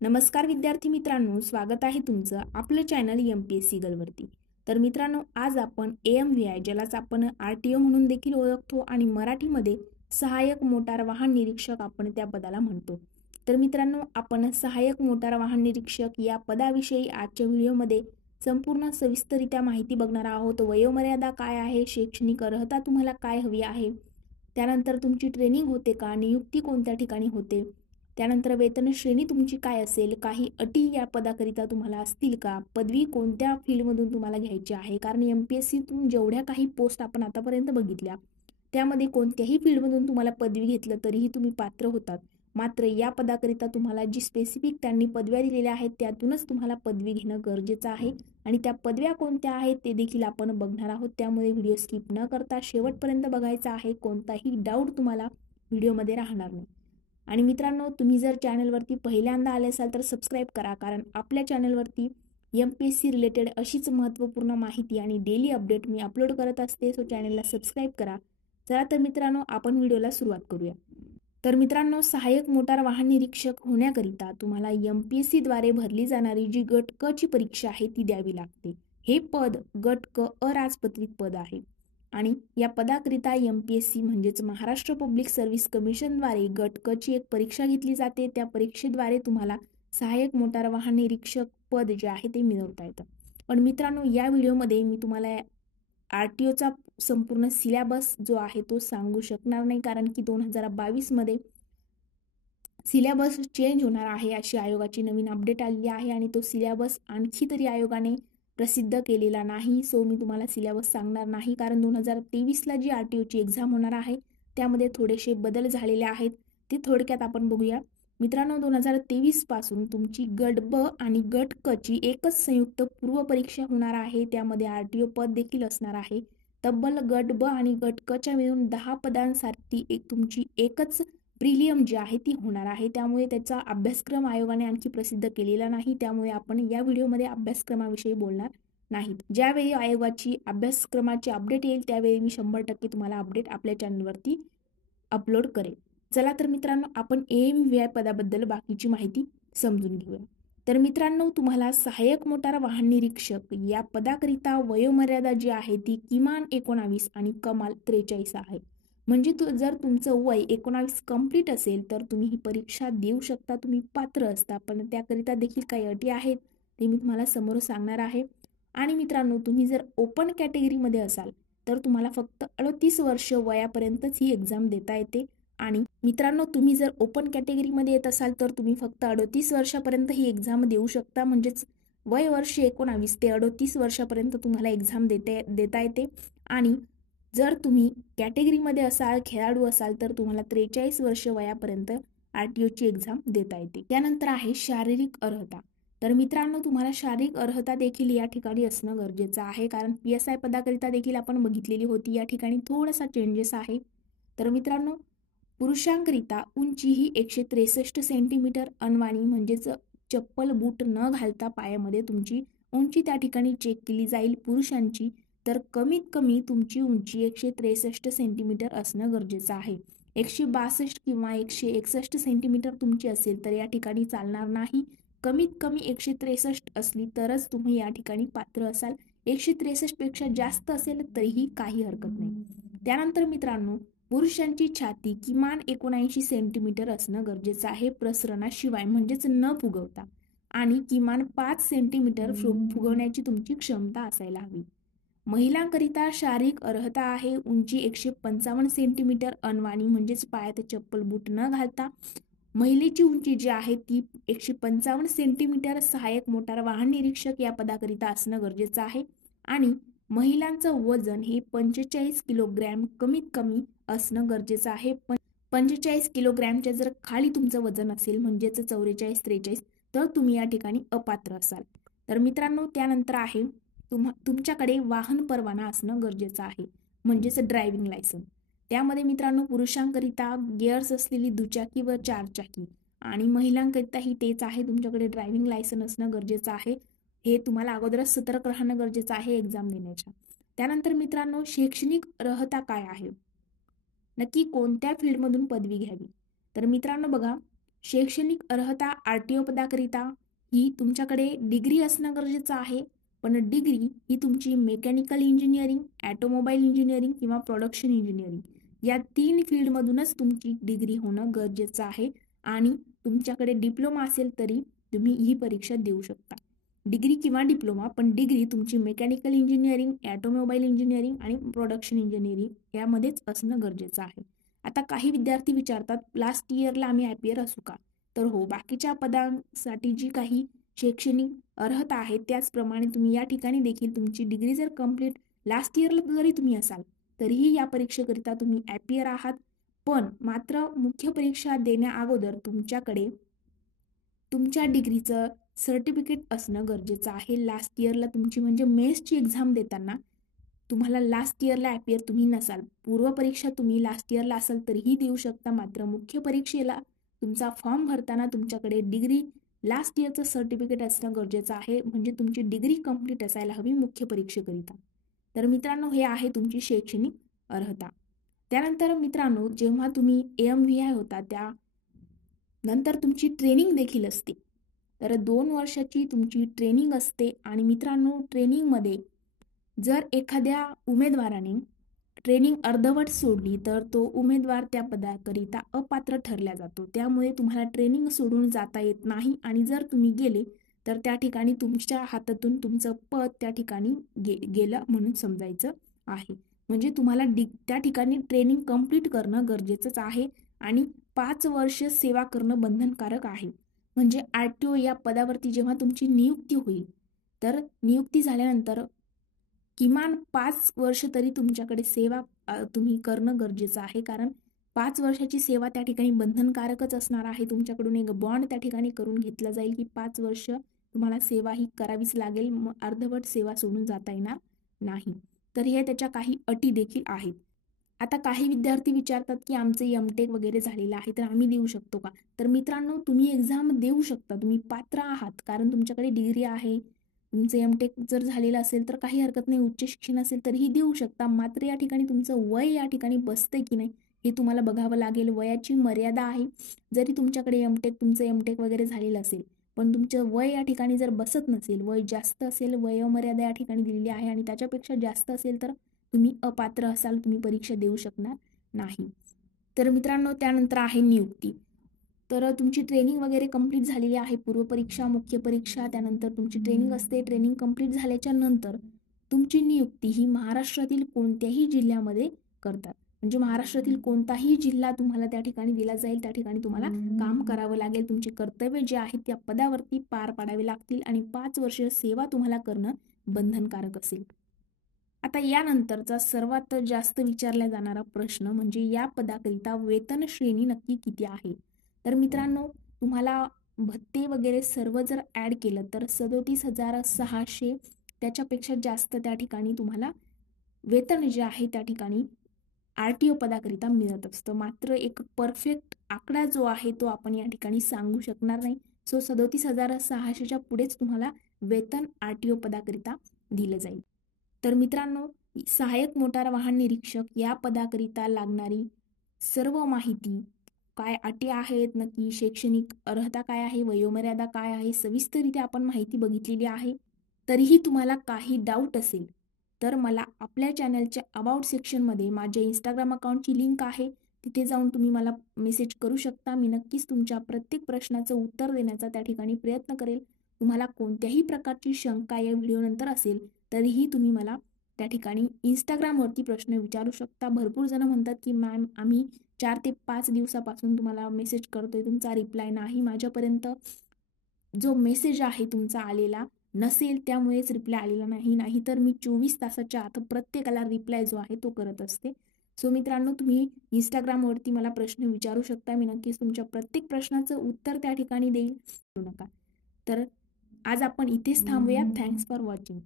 नमस्कार विद्यार्थी मित्रांनो, स्वागत आहे तुमचं आपलं चॅनल MPSC गर्लवरती। तर मित्रांनो, आज आपण AMVI ज्यालाच आपण RTO म्हणून देखील ओळखतो आणि मराठीमध्ये सहाय्यक मोटार वाहन निरीक्षक आपण त्या पदाला म्हणतो। तर मित्रांनो, आपण सहाय्यक मोटार वाहन निरीक्षक या पदाविषयी आजच्या व्हिडिओमध्ये संपूर्ण सविस्तररित्या माहिती बघणार आहोत। वयोमर्यादा काय आहे, शैक्षणिक अर्हता तुम्हाला काय हवी आहे, त्यानंतर तुमची ट्रेनिंग होते का, नियुक्ती कोणत्या ठिकाणी होते, त्यानंतर वेतन श्रेणी तुमची काय असेल, काही अटी या पदाकरिता तुम्हाला असतील का, पदवी कोणत्या फील्डमधून तुम्हाला घ्यायची आहे, कारण MPSCतून जेवढ्या काही पोस्ट आपण आतापर्यंत बघितल्या त्यामध्ये कोणत्याही फील्डमधून तुम्हाला पदवी घेतलं तरीही तुम्ही पात्र होतात। मात्र या पदाकरिता तुम्हाला जी स्पेसिफिक त्यांनी पदव्या दिलेल्या आहेत त्यातूनच तुम्हाला पदवी घेणं गरजेचं आहे आणि त्या पदव्या कोणत्या आहेत ते देखील आपण बघणार आहोत। त्यामुळे व्हिडिओ स्किप न करता शेवटपर्यंत बघायचा आहे, कोणताही डाऊट तुम्हाला व्हिडिओमध्ये राहणार नाही। आणि मित्रांनो, तुम्ही जर चॅनलवरती पहिल्यांदा आले असाल तर सबस्क्राईब करा, कारण आपल्या चॅनलवरती MPSC रिलेटेड अशीच महत्त्वपूर्ण माहिती आणि डेली अपडेट मी अपलोड करत असते। सो चॅनलला सबस्क्राईब करा। चला तर मित्रांनो, आपण व्हिडिओला सुरुवात करूया। तर मित्रांनो, सहाय्यक मोटार वाहन निरीक्षक होण्याकरिता तुम्हाला MPSC द्वारे भरली जाणारी जी गट क ची परीक्षा आहे ती द्यावी लागते। हे पद गट क अराजपत्रित पद आहे आणि या पदाकरिता MPSC म्हणजेच महाराष्ट्र पब्लिक सर्व्हिस कमिशनद्वारे गट क ची एक परीक्षा घेतली जाते। त्या परीक्षेद्वारे तुम्हाला सहाय्यक मोटार वाहन निरीक्षक पद जे आहे ते मिळवता येतं। पण मित्रांनो, या व्हिडिओमध्ये मी तुम्हाला RTOचा संपूर्ण सिलेबस जो आहे तो सांगू शकणार नाही, कारण की 2022 मध्ये सिलेबस चेंज होणार आहे अशी आयोगाची नवीन अपडेट आलेली आहे आणि तो सिलेबस आणखी तरी आयोगाने प्रसिद्ध केलेला नाही। सो मी तुम्हाला सिलेबस सांगणार नाही, कारण 2023ला जी RTOची एक्झाम होणार आहे त्यामध्ये थोडेसे बदल झालेले आहेत, ते थोडक्यात आपण बघूया। मित्रांनो, 2023 पासून तुमची गट ब आणि गट क ची एकच संयुक्त पूर्व परीक्षा होणार आहे। त्यामध्ये RTO पद देखील असणार आहे। तब्बल गट ब आणि गट क च्या मिळून 10 पदांसाठी तुमची एकच प्रिलियम जी आहे ती होणार आहे। त्यामुळे त्याचा अभ्यासक्रम आयोगाने आणखी प्रसिद्ध केलेला नाही, त्यामुळे आपण या व्हिडिओमध्ये अभ्यासक्रमाविषयी बोलणार नाहीत। ज्यावेळी आयोगाची अभ्यासक्रमाची अपडेट येईल त्यावेळी मी 100% तुम्हाला अपडेट आपल्या चॅनलवरती अपलोड करेल। चला तर मित्रांनो, आपण AMVI पदाबद्दल बाकीची माहिती समजून घेऊया। तर मित्रांनो, तुम्हाला सहाय्यक मोटार वाहन निरीक्षक या पदाकरिता वयोमर्यादा जी आहे ती किमान 19 आणि कमाल 43 आहे। म्हणजे जर तुमचं वय 19 कंप्लीट असेल तर तुम्ही ही परीक्षा देऊ शकता, तुम्ही पात्र असता। पण त्याकरिता देखील काही अटी आहेत ते मी तुम्हाला समोर सांगणार आहे। आणि मित्रांनो, तुम्ही जर ओपन कॅटेगरीमध्ये असाल तर तुम्हाला फक्त 38 वर्ष वयापर्यंतच ही एक्झाम देता येते। आणि मित्रांनो, तुम्ही जर ओपन कॅटेगरीमध्ये येत असाल तर तुम्ही फक्त 38 वर्षापर्यंत ही एक्झाम देऊ शकता, म्हणजेच वय वर्ष 19 ते 38 वर्षापर्यंत तुम्हाला एक्झाम देता येते। आणि जर तुम्ही कॅटेगरीमध्ये असाल, खेळाडू असाल तर तुम्हाला 43 वर्ष वयापर्यंत RTOची एक्झाम देता येते। त्यानंतर आहे शारीरिक अर्हता। तर मित्रांनो, तुम्हाला शारीरिक अर्हता देखील या ठिकाणी असणं गरजेचं आहे, कारण PSI पदाकरिता देखील आपण बघितलेली होती, या ठिकाणी थोडासा चेंजेस आहे। तर मित्रांनो, पुरुषांकरिता उंची ही 163 सेंटीमीटर अनवाणी म्हणजेच चप्पल बूट न घालता पायामध्ये तुमची उंची त्या ठिकाणी चेक केली जाईल पुरुषांची। तर कमीत कमी तुमची उंची 163 सेंटीमीटर असणं गरजेचं आहे। 162 किंवा 161 सेंटीमीटर तुमची असेल तर या ठिकाणी चालणार नाही। कमीत कमी 163 असली तरच तुम्ही या ठिकाणी पात्र असाल। 163 पेक्षा जास्त असेल तरीही काही हरकत नाही। त्यानंतर मित्रांनो, पुरुषांची छाती किमान 79 सेंटीमीटर असणं गरजेचं आहे प्रसरणाशिवाय, म्हणजेच न फुगवता, आणि किमान 5 सेंटीमीटर फुगवण्याची तुमची क्षमता असायला हवी। महिलांकरिता शारीरिक अर्हता आहे उंची 155 सेंटीमीटर अनवाणी म्हणजेच पायात चप्पल बूट न घालता। महिलेची उंची जी आहे ती 155 सेंटीमीटर सहाय्यक मोटार वाहन निरीक्षक या पदाकरिता असणं गरजेचं आहे। आणि महिलांचं वजन हे 45 किलोग्रॅम कमीत कमी असणं गरजेचं आहे। 45 किलोग्रॅमच्या जर खाली तुमचं वजन असेल, म्हणजेच 44-43, तर तुम्ही या ठिकाणी अपात्र असाल। तर मित्रांनो, त्यानंतर आहे तुमच्याकडे वाहन परवाना असणं गरजेचं आहे, म्हणजेच ड्रायव्हिंग लायसन्स। त्यामध्ये मित्रांनो, पुरुषांकरिता गिअर्स असलेली दुचाकी व चारचाकी आणि महिलांकरिताही तेच आहे, तुमच्याकडे ड्रायव्हिंग लायसन्स असणं गरजेचं आहे। हे तुम्हाला अगोदरच सतर्क राहणं गरजेचं आहे एक्झाम देण्याच्या। त्यानंतर मित्रांनो, शैक्षणिक अर्हता काय आहे, नक्की कोणत्या फील्डमधून पदवी घ्यावी। तर मित्रांनो बघा, शैक्षणिक अर्हता आरटीओ पदाकरिता ही तुमच्याकडे डिग्री असणं गरजेचं आहे. पण डिग्री ही तुमची मेकॅनिकल इंजिनिअरिंग, ॲटोमोबाईल इंजिनिअरिंग किंवा प्रोडक्शन इंजिनिअरिंग या 3 फील्डमधूनच तुमची डिग्री होणं गरजेचं आहे. आणि तुमच्याकडे डिप्लोमा असेल तरी तुम्ही ही परीक्षा देऊ शकता. डिग्री किंवा डिप्लोमा, पण डिग्री तुमची मेकॅनिकल इंजिनिअरिंग, ॲटोमोबाईल इंजिनिअरिंग आणि प्रोडक्शन इंजिनिअरिंग यामध्येच असणं गरजेचं आहे. आता काही विद्यार्थी विचारतात, लास्ट इयरला आम्ही ॲपियर असू का? तर हो, बाकीच्या पदांसाठी जी काही शैक्षणिक अर्हता आहे त्याचप्रमाणे तुम्ही या ठिकाणी देखील तुमची डिग्री जर कंप्लीट लास्ट इयरला जरी तुम्ही असाल तरीही या परीक्षेकरिता तुम्ही ॲपियर आहात. पण मात्र मुख्य परीक्षा देण्या अगोदर तुमच्याकडे तुमच्या डिग्रीचं सर्टिफिकेट असणं गरजेचं आहे. लास्ट इयरला तुमची म्हणजे मेन्सची एक्झाम देताना तुम्हाला लास्ट इयरला ॲपियर तुम्ही नसाल, पूर्वपरीक्षा तुम्ही लास्ट इयरला असाल तरीही देऊ शकता. मात्र मुख्य परीक्षेला तुमचा फॉर्म भरताना तुमच्याकडे डिग्री लास्ट इयरचं सर्टिफिकेट असणं गरजेचं आहे. म्हणजे तुमची डिग्री कंप्लीट असायला हवी मुख्य परीक्षेकरिता. तर मित्रांनो, हे आहे तुमची शैक्षणिक अर्हता. त्यानंतर मित्रांनो, जेव्हा तुम्ही AMVI होता त्यानंतर तुमची ट्रेनिंग देखील असते. तर 2 वर्षाची तुमची ट्रेनिंग असते. आणि मित्रांनो, ट्रेनिंगमध्ये जर एखाद्या उमेदवाराने ट्रेनिंग अर्धवट सोडली तर तो उमेदवार त्या पदाकरिता अपात्र ठरला जातो. त्यामुळे तुम्हाला ट्रेनिंग सोडून जाता येत नाही. आणि जर तुम्ही गेले तर त्या ठिकाणी तुमच्या हातातून तुमचं पद त्या ठिकाणी गेलं म्हणून समजायचं आहे. म्हणजे तुम्हाला त्या ठिकाणी ट्रेनिंग कंप्लीट करणं गरजेचंच आहे. आणि 5 वर्ष सेवा करणं बंधनकारक आहे. म्हणजे आरटीओ या पदावरती जेव्हा तुमची नियुक्ती होईल तर नियुक्ती झाल्यानंतर किमान 5 वर्ष तरी तुमच्याकडे सेवा तुम्ही करणं गरजेचं आहे. कारण 5 वर्षाची सेवा त्या ठिकाणी बंधनकारकच असणार आहे. तुमच्याकडून एक बॉन्ड त्या ठिकाणी करून घेतला जाईल की 5 वर्ष तुम्हाला सेवा ही करावीच लागेल. मग अर्धवट सेवा सोडून जाता येणार नाही. तर हे त्याच्या काही अटी देखील आहेत. आता काही विद्यार्थी विचारतात की आमचं एमटेक वगैरे झालेलं आहे तर आम्ही देऊ शकतो का? तर मित्रांनो, तुम्ही एक्झाम देऊ शकता, तुम्ही पात्र आहात, कारण तुमच्याकडे डिग्री आहे. तुमचं एमटेक जर झालेलं असेल तर काही हरकत नाही, उच्च शिक्षण असेल तरीही देऊ शकता. मात्र या ठिकाणी तुमचं वय या ठिकाणी बसतंय की नाही हे तुम्हाला बघावं लागेल. वयाची मर्यादा आहे. जरी तुमच्याकडे तुमचं एमटेक वगैरे झालेलं असेल पण तुमचं वय या ठिकाणी जर बसत नसेल, वय जास्त असेल, वयोमर्यादा या ठिकाणी दिलेली आहे आणि त्याच्यापेक्षा जास्त असेल तर तुम्ही अपात्र असाल, तुम्ही परीक्षा देऊ शकणार नाही. तर मित्रांनो, त्यानंतर आहे नियुक्ती. तर तुमची ट्रेनिंग वगैरे कंप्लीट झालेली आहे, पूर्वपरीक्षा, मुख्य परीक्षा, त्यानंतर तुमची ट्रेनिंग असते. ट्रेनिंग कंप्लीट झाल्याच्या नंतर तुमची नियुक्ती ही महाराष्ट्रातील कोणत्याही जिल्ह्यामध्ये करतात. म्हणजे महाराष्ट्रातील कोणताही जिल्हा तुम्हाला त्या ठिकाणी दिला जाईल, त्या ठिकाणी तुम्हाला काम करावं लागेल. तुमचे कर्तव्य जे आहेत त्या पदावरती पार पाडावे लागतील आणि 5 वर्ष सेवा तुम्हाला करणं बंधनकारक असेल. आता यानंतरचा सर्वात जास्त विचारला जाणारा प्रश्न म्हणजे या पदाकरिता वेतन श्रेणी नक्की किती आहे? तर मित्रांनो, तुम्हाला भत्ते वगैरे सर्व जर ॲड केलं तर 37,600 त्याच्यापेक्षा जास्त त्या ठिकाणी तुम्हाला वेतन जे आहे त्या ठिकाणी आरटीओ पदाकरिता मिळत असतं. मात्र एक परफेक्ट आकडा जो आहे तो आपण या ठिकाणी सांगू शकणार नाही. 37,600च्या पुढेच तुम्हाला वेतन आरटीओ पदाकरिता दिलं जाईल. तर मित्रांनो, सहाय्यक मोटार वाहन निरीक्षक या पदाकरिता लागणारी सर्व माहिती, काय अटी आहेत, नक्की शैक्षणिक अर्हता काय आहे, वयोमर्यादा काय आहे, सविस्तररित्या आपण माहिती बघितलेली आहे. तरीही तुम्हाला काही डाऊट असेल तर मला आपल्या चॅनलच्या अबाउट सेक्शनमध्ये माझ्या इंस्टाग्राम अकाउंटची लिंक आहे, तिथे जाऊन तुम्ही मला मेसेज करू शकता. मी नक्कीच तुमच्या प्रत्येक प्रश्नाचं उत्तर देण्याचा त्या ठिकाणी प्रयत्न करेल. तुम्हाला कोणत्याही प्रकारची शंका या व्हिडिओनंतर असेल तरीही तुम्ही मला त्या ठिकाणी इंस्टाग्रामवरती प्रश्न विचारू शकता. भरपूर जण म्हणतात की मॅम, आम्ही 4 ते 5 दिवसापासून तुम्हाला मेसेज करतोय, तुमचा रिप्लाय नाही. माझ्यापर्यंत जो मेसेज आहे तुमचा आलेला नसेल त्यामुळेच रिप्लाय आलेला नाही तर मी 24 तासाच्या आत प्रत्येकाला रिप्लाय जो आहे तो करत असते. सो मित्रांनो, तुम्ही इंस्टाग्रामवरती मला प्रश्न विचारू शकता. मी नक्कीच तुमच्या प्रत्येक प्रश्नाचं उत्तर त्या ठिकाणी देईल. नका. तर आज आपण इथेच थांबूया. Thanks for watching.